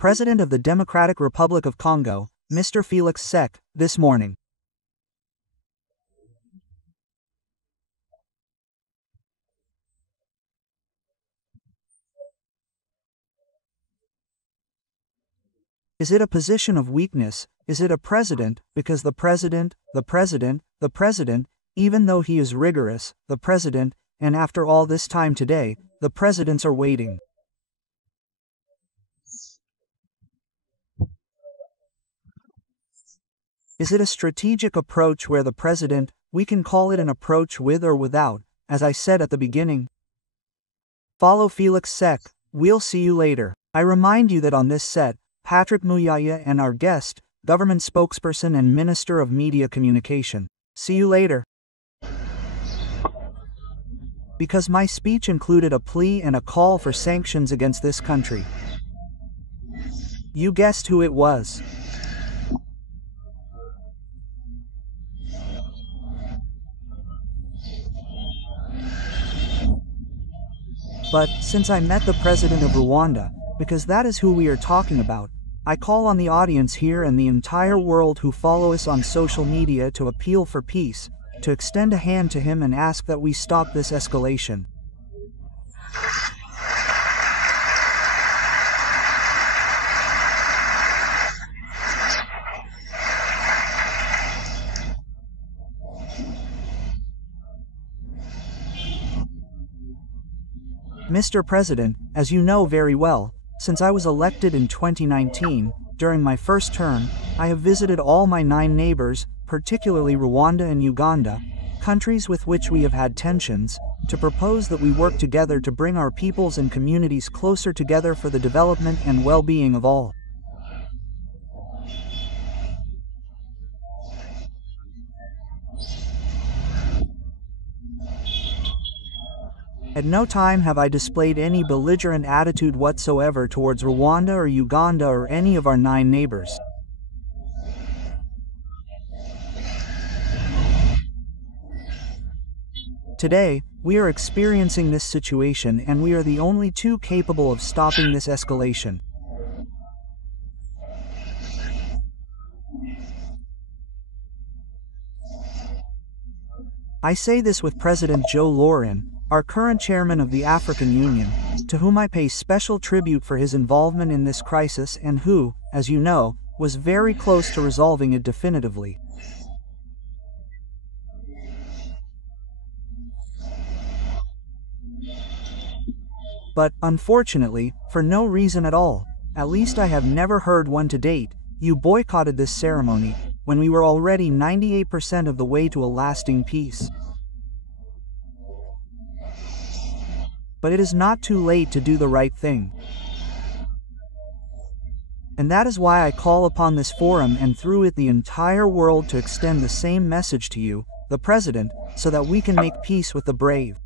President of the Democratic Republic of Congo, Mr. Félix Tshisekedi, this morning. Is it a position of weakness? Is it a president, because the president, even though he is rigorous, the president, and after all this time today, the presidents are waiting. Is it a strategic approach where the president, we can call it an approach with or without, as I said at the beginning? Follow Félix Tshisekedi, we'll see you later. I remind you that on this set, Patrick Muyaya and our guest, government spokesperson and Minister of Media Communication. See you later. Because my speech included a plea and a call for sanctions against this country. You guessed who it was. But, since I met the president of Rwanda, because that is who we are talking about, I call on the audience here and the entire world who follow us on social media to appeal for peace, to extend a hand to him and ask that we stop this escalation. Mr. President, as you know very well, since I was elected in 2019, during my first term, I have visited all my 9 neighbors, particularly Rwanda and Uganda, countries with which we have had tensions, to propose that we work together to bring our peoples and communities closer together for the development and well-being of all. At no time have I displayed any belligerent attitude whatsoever towards Rwanda or Uganda or any of our 9 neighbors. Today, we are experiencing this situation and we are the only 2 capable of stopping this escalation. I say this with President Joe Lauren, our current chairman of the African Union, to whom I pay special tribute for his involvement in this crisis and who, as you know, was very close to resolving it definitively. But, unfortunately, for no reason at all, at least I have never heard one to date, you boycotted this ceremony, when we were already 98% of the way to a lasting peace. But it is not too late to do the right thing. And that is why I call upon this forum and through it the entire world to extend the same message to you, the President, so that we can make peace with the brave.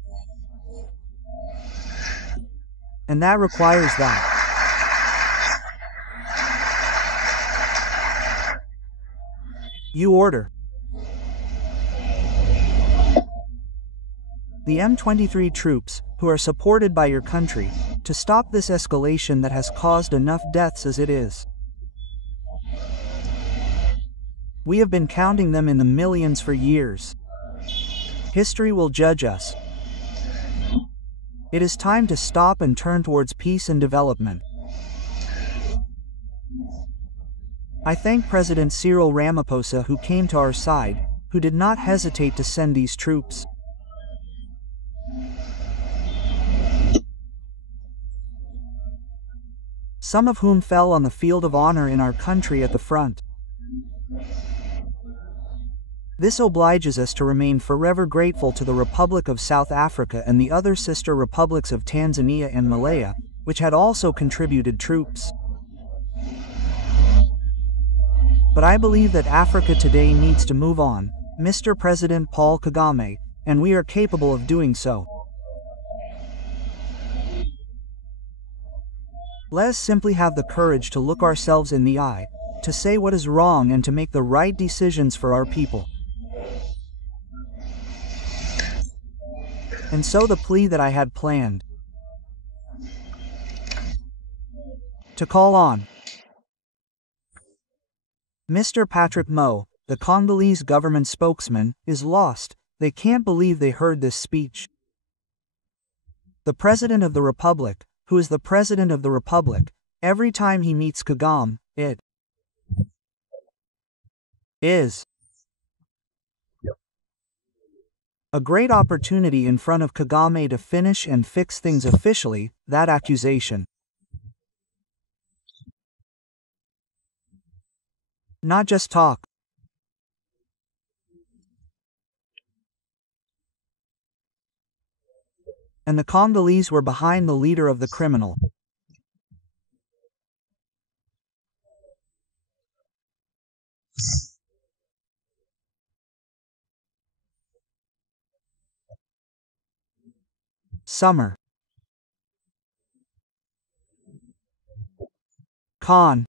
And that requires that you order the M23 troops, who are supported by your country, to stop this escalation that has caused enough deaths as it is. We have been counting them in the millions for years. History will judge us. It is time to stop and turn towards peace and development. I thank President Cyril Ramaphosa who came to our side, who did not hesitate to send these troops. Some of whom fell on the field of honor in our country at the front. This obliges us to remain forever grateful to the Republic of South Africa and the other sister republics of Tanzania and Malaya, which had also contributed troops. But I believe that Africa today needs to move on, Mr. President Paul Kagame, and we are capable of doing so. Let us simply have the courage to look ourselves in the eye, to say what is wrong and to make the right decisions for our people. And so the plea that I had planned to call on Mr. Patrick Mo, the Congolese government spokesman, is lost. They can't believe they heard this speech. The President of the Republic, who is the President of the Republic, every time he meets Kagame, it is a great opportunity in front of Kagame to finish and fix things officially, that accusation. Not just talk. And the Congolese were behind the leader of the criminal. Summer. Khan.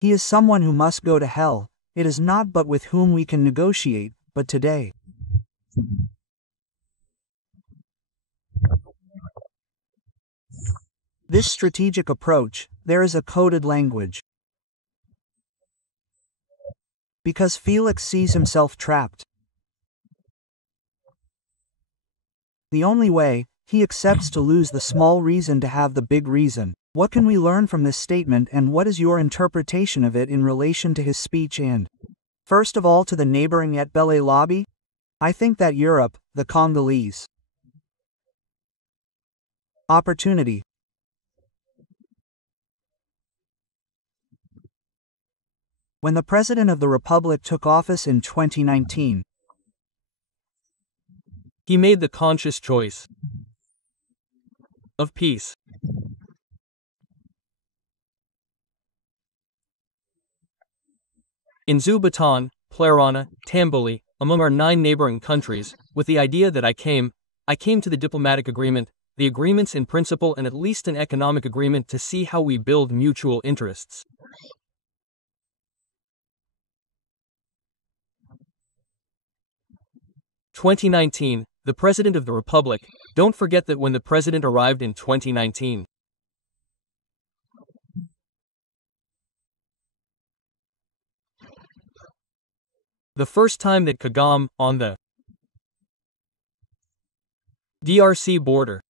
He is someone who must go to hell. It is not but with whom we can negotiate, but today. This strategic approach, there is a coded language. Because Felix sees himself trapped. The only way, he accepts to lose the small reason to have the big reason. What can we learn from this statement, and what is your interpretation of it in relation to his speech and, first of all, to the neighboring Etbele lobby? I think that Europe, the Congolese opportunity. When the President of the Republic took office in 2019, he made the conscious choice of peace. In Zubatan, Plerana, Tamboli, among our 9 neighboring countries, with the idea that I came to the diplomatic agreement, the agreements in principle, and at least an economic agreement to see how we build mutual interests. (2019), the President of the Republic. Don't forget that when the President arrived in 2019, the first time that Kagame, on the DRC border,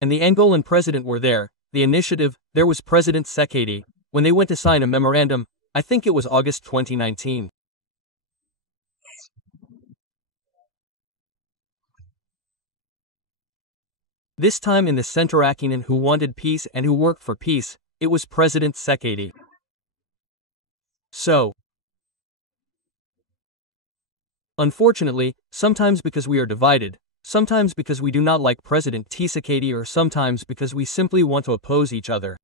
and the Angolan president were there, the initiative, there was President Tshisekedi, when they went to sign a memorandum, I think it was August 2019. This time in the Centrakinan who wanted peace and who worked for peace, it was President Tshisekedi. So, unfortunately, sometimes because we are divided, sometimes because we do not like President Tshisekedi, or sometimes because we simply want to oppose each other,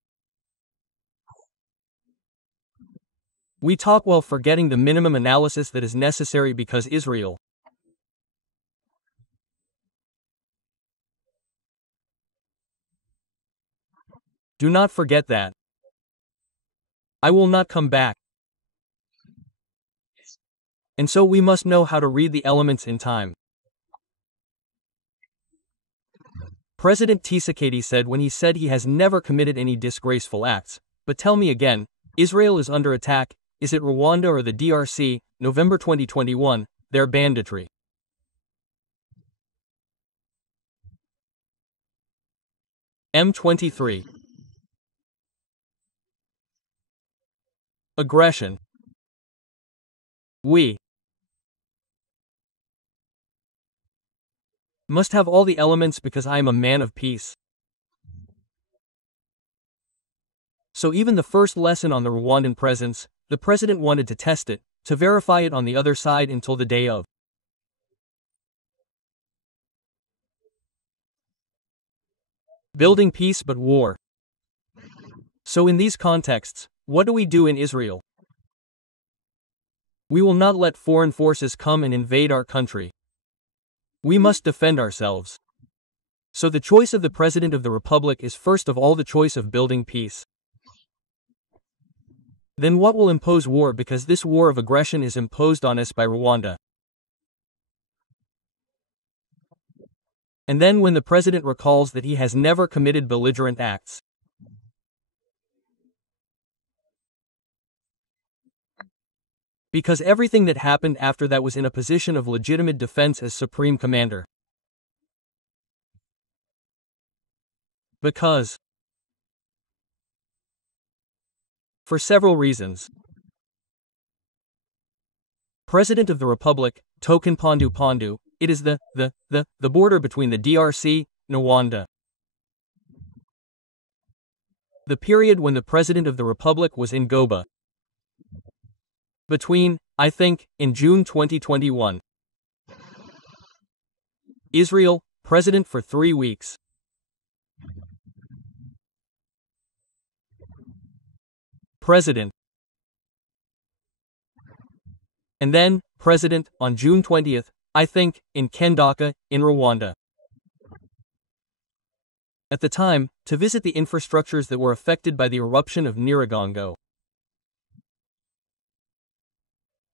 we talk while forgetting the minimum analysis that is necessary, because Israel do not forget that I will not come back. And so we must know how to read the elements in time. President Tshisekedi said when he said he has never committed any disgraceful acts, but tell me again, Israel is under attack, is it Rwanda or the DRC, November 2021, their banditry. M23. Aggression. We must have all the elements because I am a man of peace. So even the first lesson on the Rwandan presence, the president wanted to test it, to verify it on the other side until the day of. Building peace but war. So in these contexts, what do we do in Israel? We will not let foreign forces come and invade our country. We must defend ourselves. So the choice of the President of the Republic is first of all the choice of building peace. Then what will impose war, because this war of aggression is imposed on us by Rwanda. And then when the President recalls that he has never committed belligerent acts, Because everything that happened after that was in a position of legitimate defense as Supreme Commander. Because. For several reasons. President of the Republic, Token Pondu Pondu, it is the border between the DRC and Rwanda. The period when the President of the Republic was in Goba. Between, I think, in June 2021. Israel, President for 3 weeks. President. And then, President, on June 20th, I think, in Kendaka, in Rwanda. At the time, to visit the infrastructures that were affected by the eruption of Nyiragongo.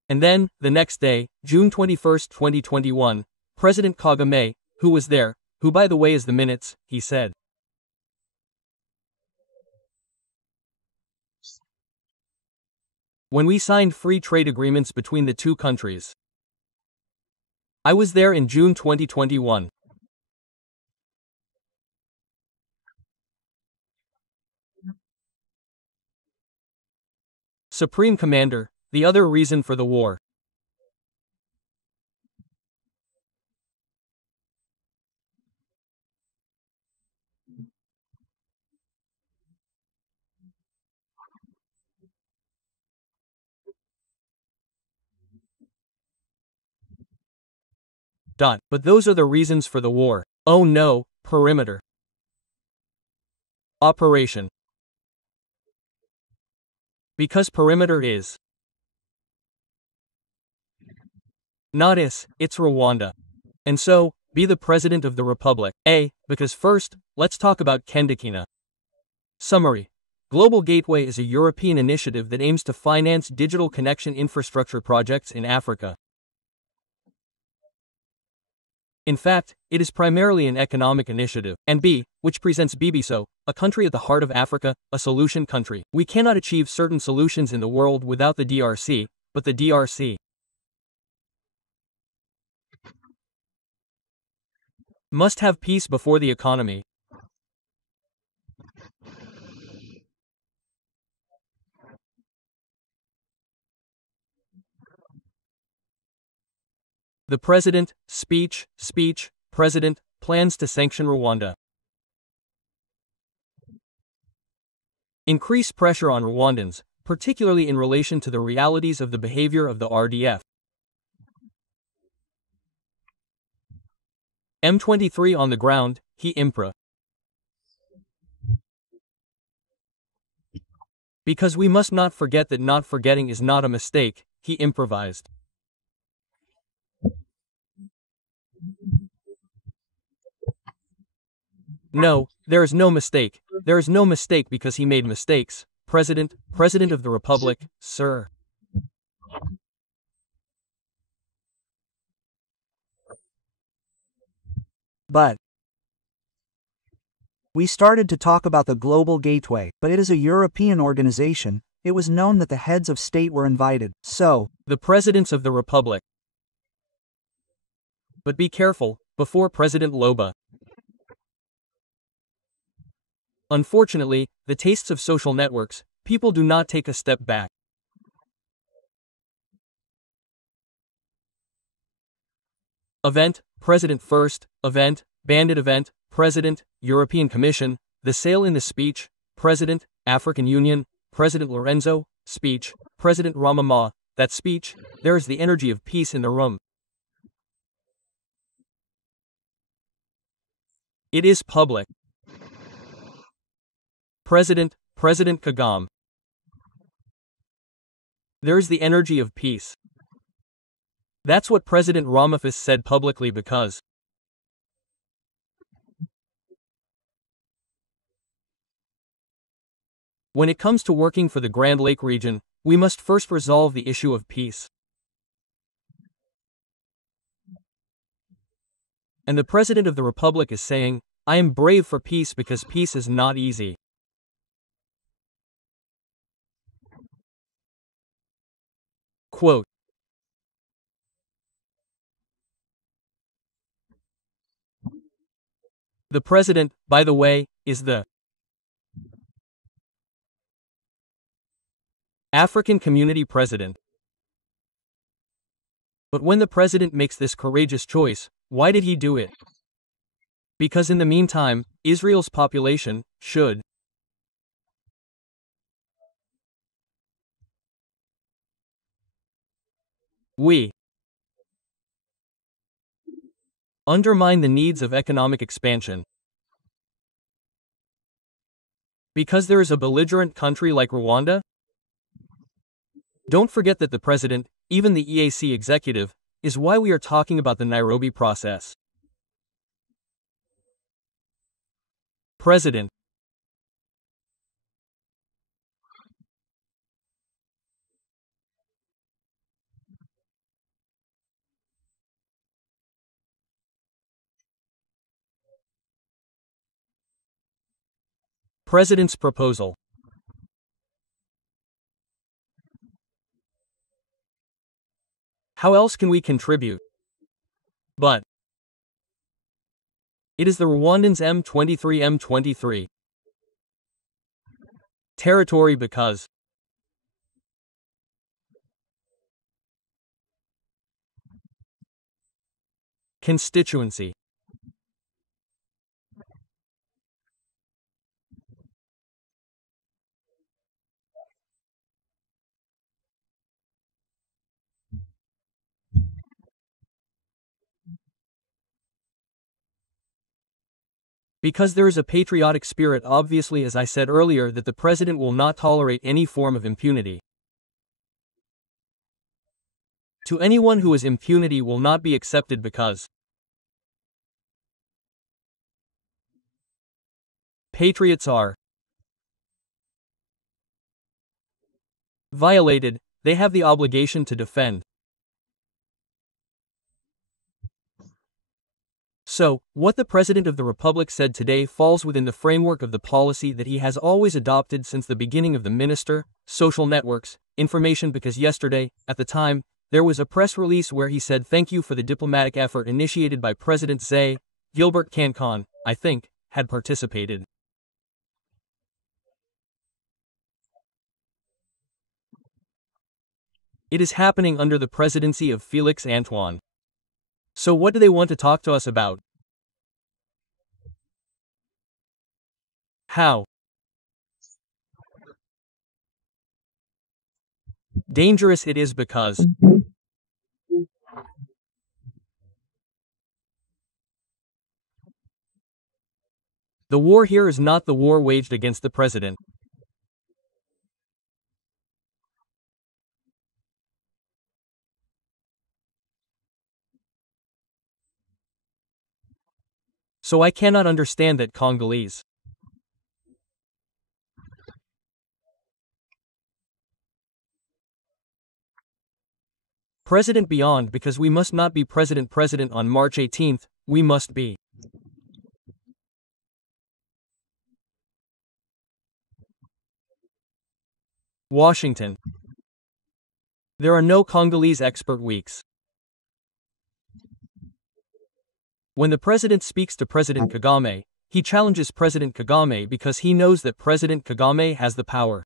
And then, the next day, June 21st, 2021, President Kagame, who was there, who by the way is the minutes, he said. When we signed free trade agreements between the two countries. I was there in June 2021. Supreme Commander, the other reason for the war. But those are the reasons for the war. Oh no, perimeter. Operation. Because perimeter is. Not it's Rwanda. And so, be the President of the Republic. Because first, let's talk about Kendakina. Summary. Global Gateway is a European initiative that aims to finance digital connection infrastructure projects in Africa. In fact, it is primarily an economic initiative, and which presents Bibiso, a country at the heart of Africa, a solution country. We cannot achieve certain solutions in the world without the DRC, but the DRC must have peace before the economy. The President, President, plans to sanction Rwanda. Increase pressure on Rwandans, particularly in relation to the realities of the behavior of the RDF. M23 on the ground, he impra. Because we must not forget that not forgetting is not a mistake, he improvised. No, there is no mistake. There is no mistake because he made mistakes. President of the Republic, sir. But we started to talk about the Global Gateway, but it is a European organization. It was known that the heads of state were invited, so the presidents of the Republic. But be careful, before President Loba. Unfortunately, the tastes of social networks, people do not take a step back. Event, President first, event, bandit event, President, European Commission, the sale in the speech, President, African Union, President Lorenzo, speech, President Ramama, that speech, there is the energy of peace in the room. It is public. President Kagame. There is the energy of peace. That's what President Ramaphosa said publicly because when it comes to working for the Grand Lake region, we must first resolve the issue of peace. And the President of the Republic is saying, I am brave for peace because peace is not easy. Quote, The president, by the way, is the African Community President. But when the president makes this courageous choice, why did he do it? Because in the meantime, Israel's population should undermine the needs of economic expansion. Because there is a belligerent country like Rwanda? Don't forget that the president, even the EAC executive, is why we are talking about the Nairobi process. President. President's proposal. How else can we contribute? But it is the Rwandans M23 territory because constituency. Because there is a patriotic spirit, obviously, as I said earlier, that the president will not tolerate any form of impunity. To anyone who is impunity will not be accepted because patriots are violated, they have the obligation to defend. So, what the President of the Republic said today falls within the framework of the policy that he has always adopted since the beginning of the minister, social networks, information, because yesterday, at the time, there was a press release where he said thank you for the diplomatic effort initiated by President Zay, Gilbert Cancan, I think, had participated. It is happening under the presidency of Félix Antoine. So what do they want to talk to us about? How dangerous it is because the war here is not the war waged against the president. So I cannot understand that Congolese president beyond, because we must not be president on March 18th, we must be Washington. There are no Congolese expert weeks. When the president speaks to President Kagame, he challenges President Kagame because he knows that President Kagame has the power.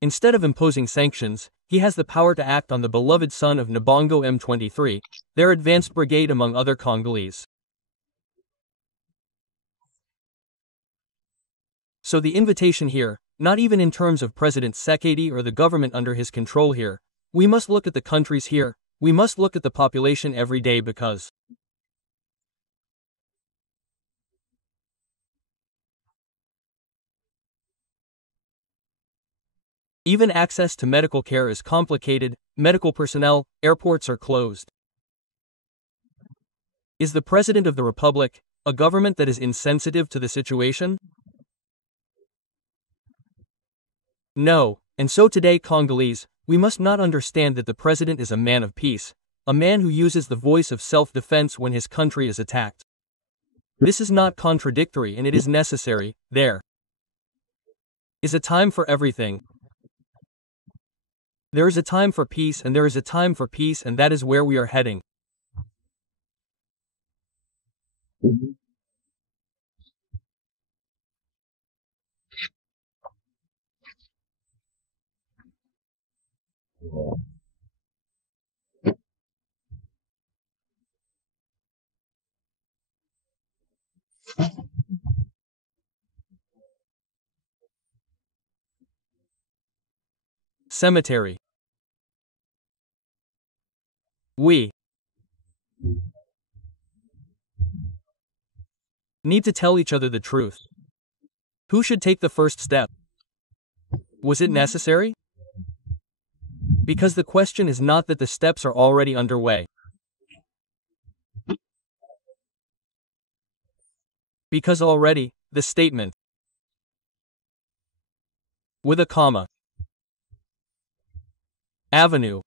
Instead of imposing sanctions, he has the power to act on the beloved son of Nabongo M23, their advanced brigade, among other Congolese. So the invitation here, not even in terms of President Tshisekedi or the government under his control here, we must look at the countries here, we must look at the population every day, because even access to medical care is complicated, medical personnel, airports are closed. Is the President of the Republic a government that is insensitive to the situation? No, and so today, Congolese, we must not understand that the president is a man of peace, a man who uses the voice of self-defense when his country is attacked. This is not contradictory, and it is necessary. There is a time for everything. There is a time for peace and there is a time for peace, and that is where we are heading. Cemetery. We need to tell each other the truth. Who should take the first step? Was it necessary? Because the question is not that the steps are already underway. Because already, the statement with a comma, avenue,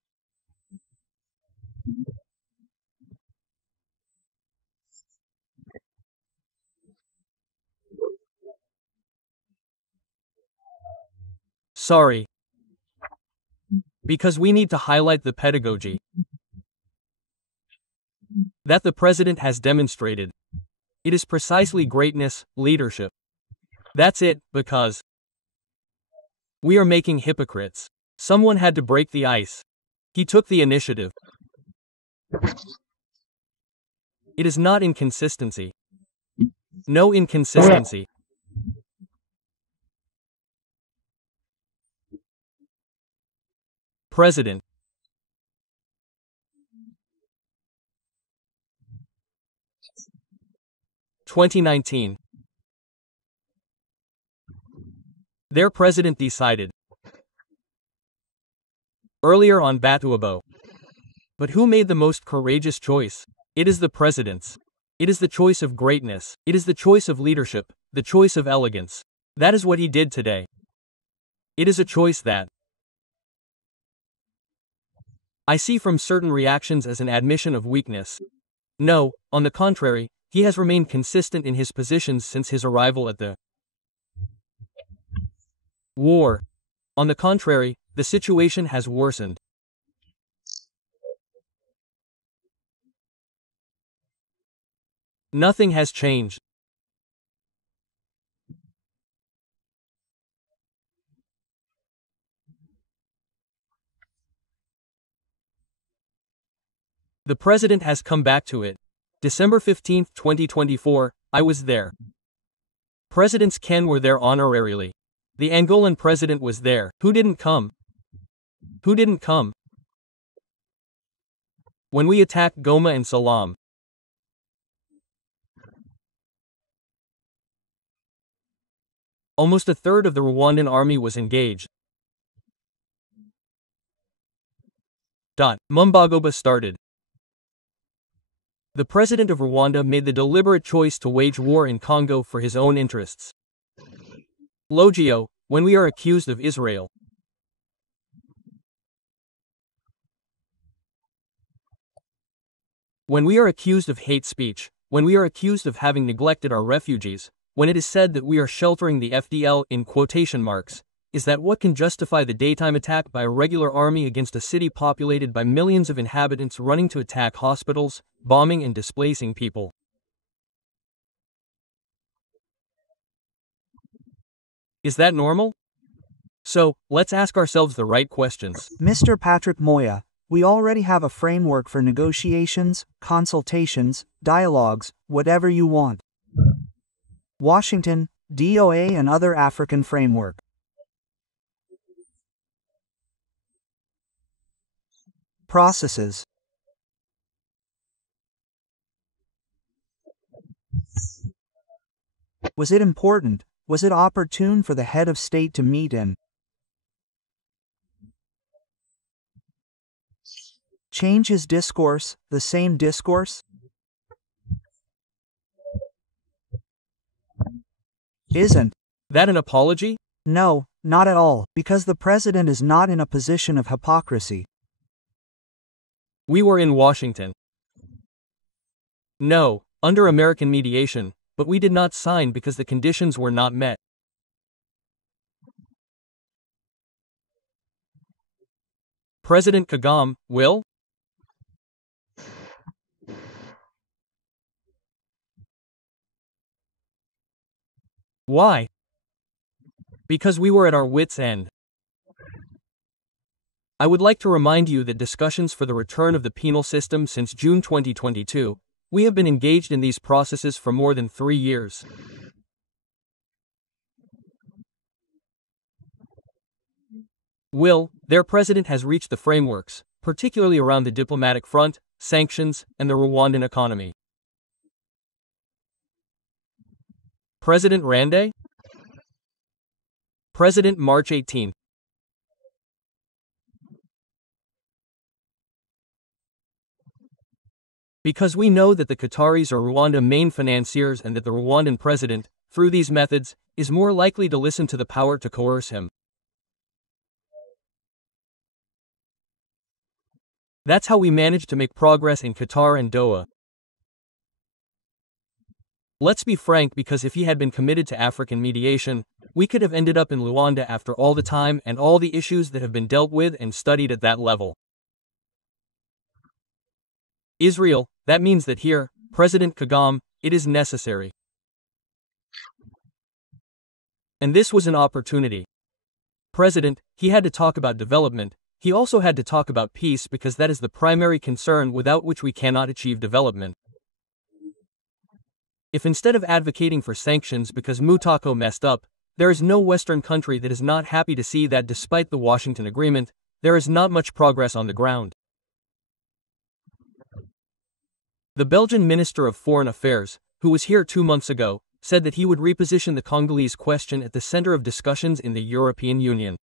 sorry. Because we need to highlight the pedagogy that the president has demonstrated. It is precisely greatness, leadership. That's it, because we are making hypocrites. Someone had to break the ice. He took the initiative. It is not inconsistency. No inconsistency. President. (2019). Their president decided earlier on Batuabo. But who made the most courageous choice? It is the president's. It is the choice of greatness. It is the choice of leadership, the choice of elegance. That is what he did today. It is a choice that I see from certain reactions as an admission of weakness. No, on the contrary, he has remained consistent in his positions since his arrival at the war. On the contrary, the situation has worsened. Nothing has changed. The president has come back to it. December 15, 2024, I was there. Presidents Qu'en were there honorarily. The Angolan president was there. Who didn't come? Who didn't come? When we attacked Goma and Salam. Almost a third of the Rwandan army was engaged. Mumbagoba started. The president of Rwanda made the deliberate choice to wage war in Congo for his own interests. Logio, when we are accused of Israel. When we are accused of hate speech, when we are accused of having neglected our refugees, when it is said that we are sheltering the FDL in quotation marks, is that what can justify the daytime attack by a regular army against a city populated by millions of inhabitants running to attack hospitals, bombing and displacing people? Is that normal? So, let's ask ourselves the right questions. Mr. Patrick Moya, we already have a framework for negotiations, consultations, dialogues, whatever you want. Washington, DOA and other African framework. Processes. Was it important? Was it opportune for the head of state to meet and change his discourse, the same discourse? Isn't that an apology? No, not at all, because the president is not in a position of hypocrisy. We were in Washington. No, under American mediation, but we did not sign because the conditions were not met. President Kagame will? Why? Because we were at our wits' end. I would like to remind you that discussions for the return of the penal system since June 2022, we have been engaged in these processes for more than 3 years. Their president has reached the frameworks, particularly around the diplomatic front, sanctions, and the Rwandan economy. President Rwandais? President March 18. Because we know that the Qataris are Rwanda main financiers and that the Rwandan president, through these methods, is more likely to listen to the power to coerce him. That's how we managed to make progress in Qatar and Doha. Let's be frank, because if he had been committed to African mediation, we could have ended up in Rwanda after all the time and all the issues that have been dealt with and studied at that level. Israel, that means that here, President Kagame, it is necessary. And this was an opportunity. President, he had to talk about development, he also had to talk about peace, because that is the primary concern without which we cannot achieve development. If instead of advocating for sanctions because Mutako messed up, there is no Western country that is not happy to see that despite the Washington Agreement, there is not much progress on the ground. The Belgian Minister of Foreign Affairs, who was here 2 months ago, said that he would reposition the Congolese question at the center of discussions in the European Union.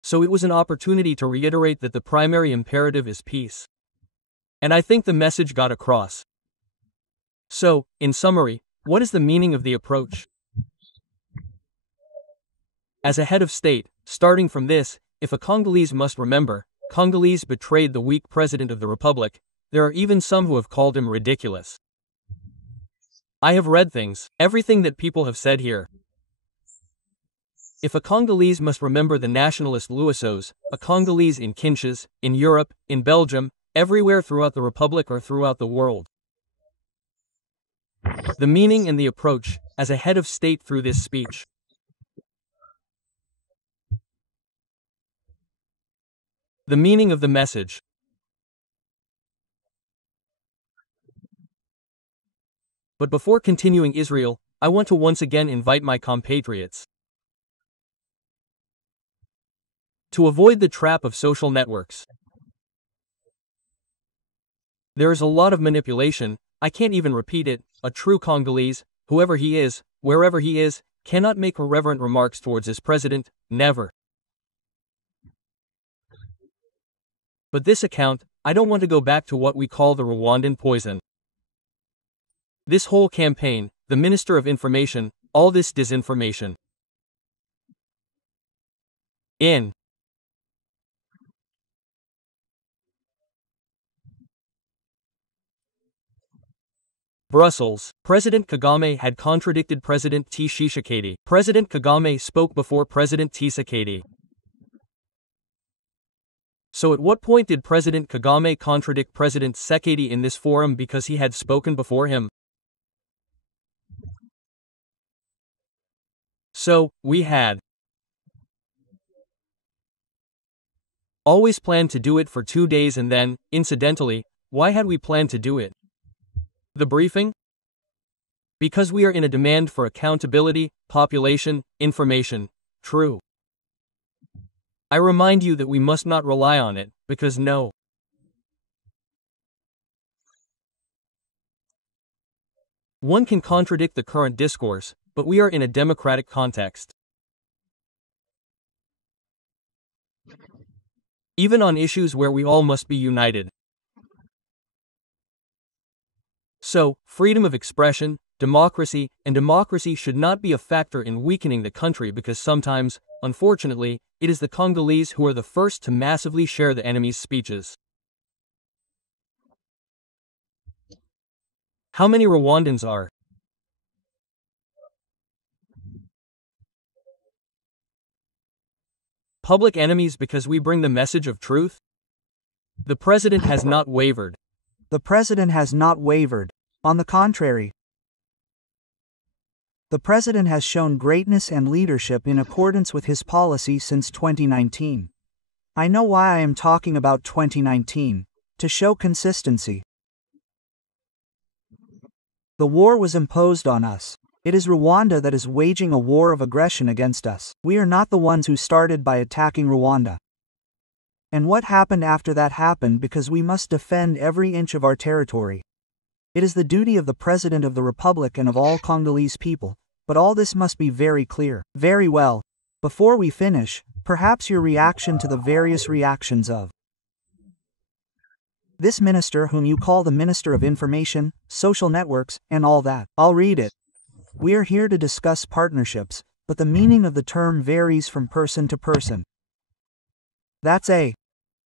So it was an opportunity to reiterate that the primary imperative is peace. And I think the message got across. So, in summary, what is the meaning of the approach? As a head of state, starting from this, if a Congolese must remember, Congolese betrayed the weak president of the republic, there are even some who have called him ridiculous. I have read things, everything that people have said here. If a Congolese must remember the nationalist Luisos, a Congolese in Kinshasa, in Europe, in Belgium, everywhere throughout the republic or throughout the world. The meaning and the approach, as a head of state through this speech. The meaning of the message. But before continuing Israel, I want to once again invite my compatriots to avoid the trap of social networks. There is a lot of manipulation, I can't even repeat it. A true Congolese, whoever he is, wherever he is, cannot make irreverent remarks towards his president, never. But this account, I don't want to go back to what we call the Rwandan poison. This whole campaign, the Minister of Information, all this disinformation. In Brussels, President Kagame had contradicted President Tshisekedi. President Kagame spoke before President Tshisekedi. So at what point did President Kagame contradict President Tshisekedi in this forum because he had spoken before him? So, we had always planned to do it for 2 days, and then, incidentally, why had we planned to do it? The briefing? Because we are in a demand for accountability, population, information. True. I remind you that we must not rely on it, because no one can contradict the current discourse, but we are in a democratic context. Even on issues where we all must be united. So, freedom of expression, democracy, and democracy should not be a factor in weakening the country, because sometimes, unfortunately, it is the Congolese who are the first to massively share the enemy's speeches. How many Rwandans are public enemies because we bring the message of truth? The president has not wavered. The president has not wavered. On the contrary, the president has shown greatness and leadership in accordance with his policy since 2019. I know why I am talking about 2019. To show consistency. The war was imposed on us. It is Rwanda that is waging a war of aggression against us. We are not the ones who started by attacking Rwanda. And what happened after that happened because we must defend every inch of our territory. It is the duty of the President of the Republic and of all Congolese people, but all this must be very clear. Very well. Before we finish, perhaps your reaction to the various reactions of this minister whom you call the Minister of Information, Social Networks, and all that. I'll read it. We are here to discuss partnerships, but the meaning of the term varies from person to person. That's a.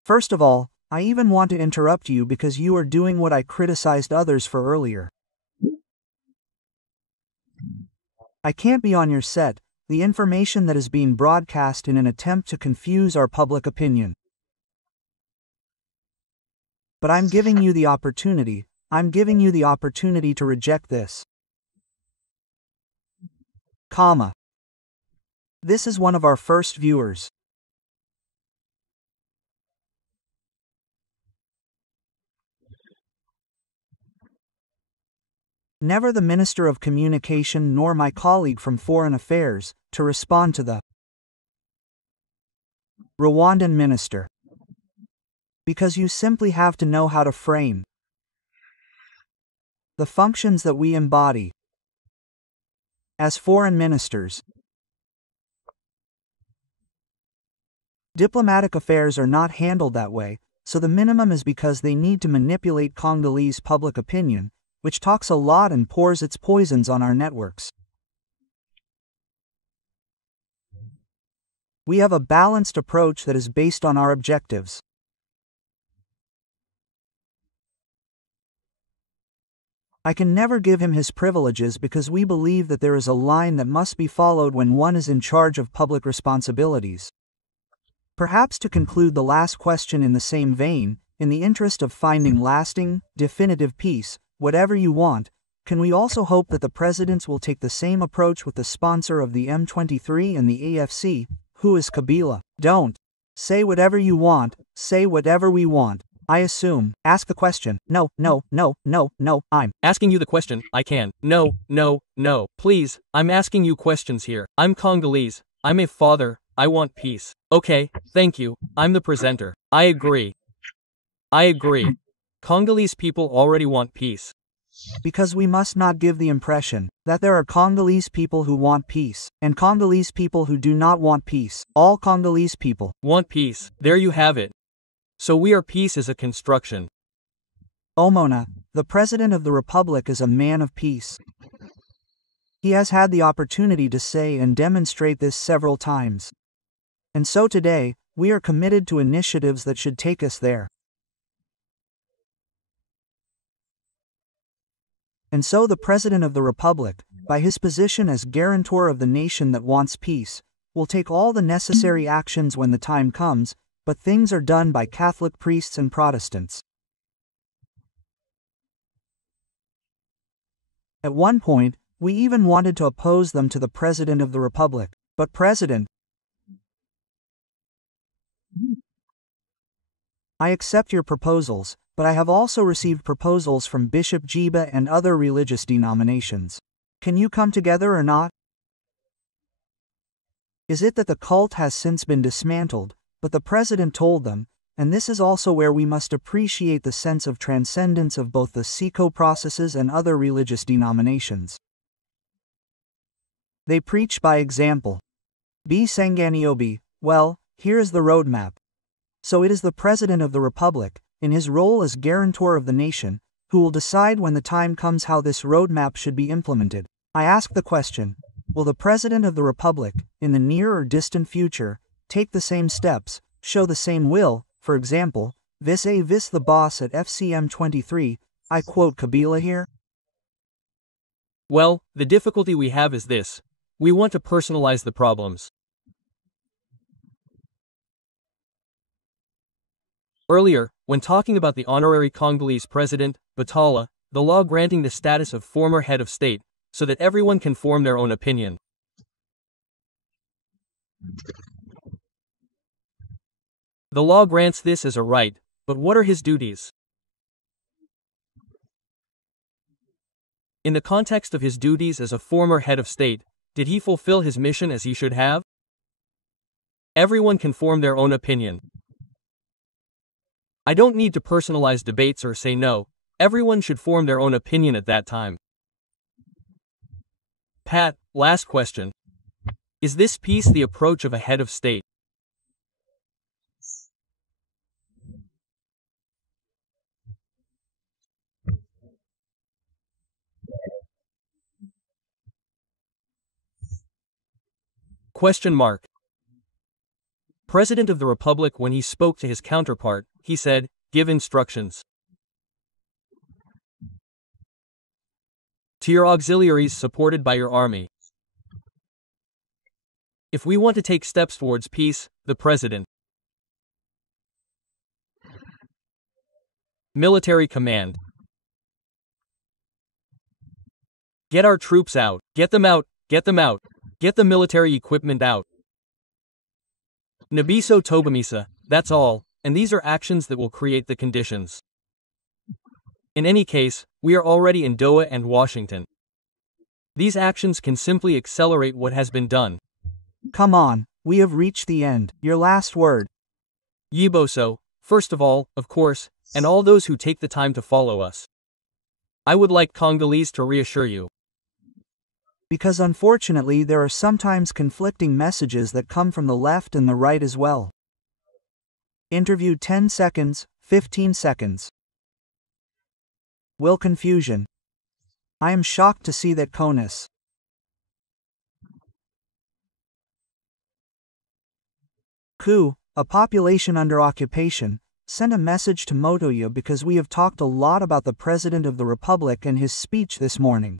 First of all, I even want to interrupt you because you are doing what I criticized others for earlier. I can't be on your set, the information that is being broadcast in an attempt to confuse our public opinion. But I'm giving you the opportunity to reject this. Comma. This is one of our first viewers. Never the Minister of Communication nor my colleague from Foreign Affairs, to respond to the Rwandan minister. Because you simply have to know how to frame the functions that we embody as foreign ministers. Diplomatic affairs are not handled that way, so the minimum is because they need to manipulate Congolese public opinion, which talks a lot and pours its poisons on our networks. We have a balanced approach that is based on our objectives. I can never give him his privileges because we believe that there is a line that must be followed when one is in charge of public responsibilities. Perhaps to conclude the last question in the same vein, in the interest of finding lasting, definitive peace, whatever you want, can we also hope that the presidents will take the same approach with the sponsor of the M23 and the AFC, who is Kabila? Don't say whatever you want, say whatever we want. I assume. Ask the question. No, I'm asking you the question. I can. No. Please, I'm asking you questions here. I'm Congolese. I'm a father. I want peace. Okay, thank you. I'm the presenter. I agree. Congolese people already want peace. Because we must not give the impression that there are Congolese people who want peace, and Congolese people who do not want peace. All Congolese people want peace. There you have it. So we are peace as a construction. Omona, the President of the Republic is a man of peace. He has had the opportunity to say and demonstrate this several times. And so today, we are committed to initiatives that should take us there. And so the President of the Republic, by his position as guarantor of the nation that wants peace, will take all the necessary actions when the time comes, but things are done by Catholic priests and Protestants. At one point, we even wanted to oppose them to the President of the Republic. But President, I accept your proposals, but I have also received proposals from Bishop Jiba and other religious denominations. Can you come together or not? Is it that the cult has since been dismantled, but the President told them, and this is also where we must appreciate the sense of transcendence of both the Siko processes and other religious denominations. They preach by example. B. Sanganiobi, well, here is the roadmap. So it is the President of the Republic, in his role as guarantor of the nation, who will decide when the time comes how this roadmap should be implemented. I ask the question, will the President of the Republic, in the near or distant future, take the same steps, show the same will, for example, vis-a-vis the boss at FCM 23, I quote Kabila here? Well, the difficulty we have is this. We want to personalize the problems. Earlier, when talking about the honorary Congolese president, Batala, the law granting the status of former head of state, so that everyone can form their own opinion. The law grants this as a right, but what are his duties? In the context of his duties as a former head of state, did he fulfill his mission as he should have? Everyone can form their own opinion. I don't need to personalize debates or say no, everyone should form their own opinion at that time. Pat, last question. Is this peace the approach of a head of state? Question mark. President of the Republic, when he spoke to his counterpart, he said, give instructions to your auxiliaries supported by your army. If we want to take steps towards peace, the president, military command, get our troops out, get them out, get them out, get the military equipment out. Nabiso Tobamisa, that's all, and these are actions that will create the conditions. In any case, we are already in Doha and Washington. These actions can simply accelerate what has been done. Come on, we have reached the end. Your last word. Yiboso, first of all, of course, and all those who take the time to follow us. I would like Congolese to reassure you. Because unfortunately there are sometimes conflicting messages that come from the left and the right as well. Interview 10 seconds, 15 seconds. Will confusion. I am shocked to see that CONUS. Coup, a population under occupation, sent a message to Motoya because we have talked a lot about the President of the Republic and his speech this morning.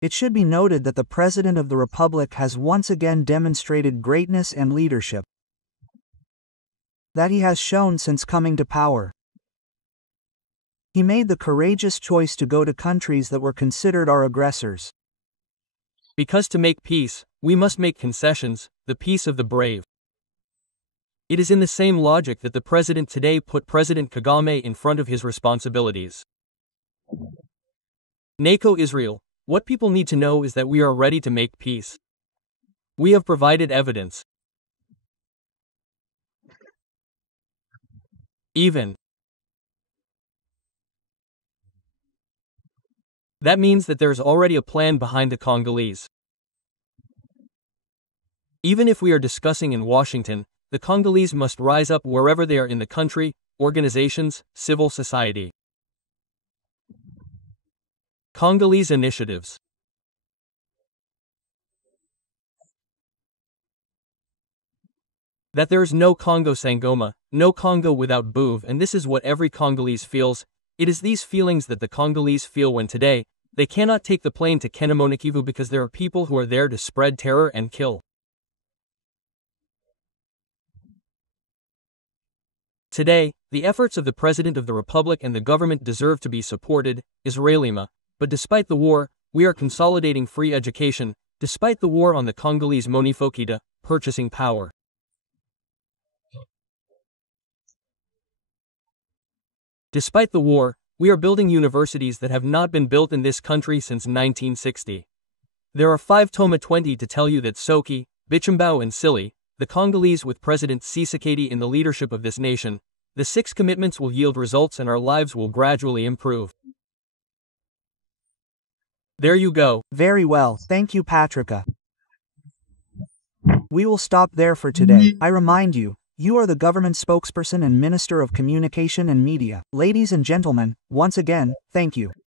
It should be noted that the President of the Republic has once again demonstrated greatness and leadership that he has shown since coming to power. He made the courageous choice to go to countries that were considered our aggressors. Because to make peace, we must make concessions, the peace of the brave. It is in the same logic that the President today put President Kagame in front of his responsibilities. NATO Israel. What people need to know is that we are ready to make peace. We have provided evidence. Even. That means that there is already a plan behind the Congolese. Even if we are discussing in Washington, the Congolese must rise up wherever they are in the country, organizations, civil society. Congolese initiatives. That there is no Congo Sangoma, no Congo without Bouv, and this is what every Congolese feels. It is these feelings that the Congolese feel when today, they cannot take the plane to Kenamonakivu because there are people who are there to spread terror and kill. Today, the efforts of the President of the Republic and the government deserve to be supported, Israelima. But despite the war, we are consolidating free education, despite the war on the Congolese Monifokida, purchasing power. Despite the war, we are building universities that have not been built in this country since 1960. There are 5 Toma 20 to tell you that Soki, Bichimbao and Sili, the Congolese with President Tshisekedi in the leadership of this nation, the 6 commitments will yield results and our lives will gradually improve. There you go. Very well, thank you Patricia. We will stop there for today. I remind you, you are the government spokesperson and Minister of Communication and Media. Ladies and gentlemen, once again, thank you.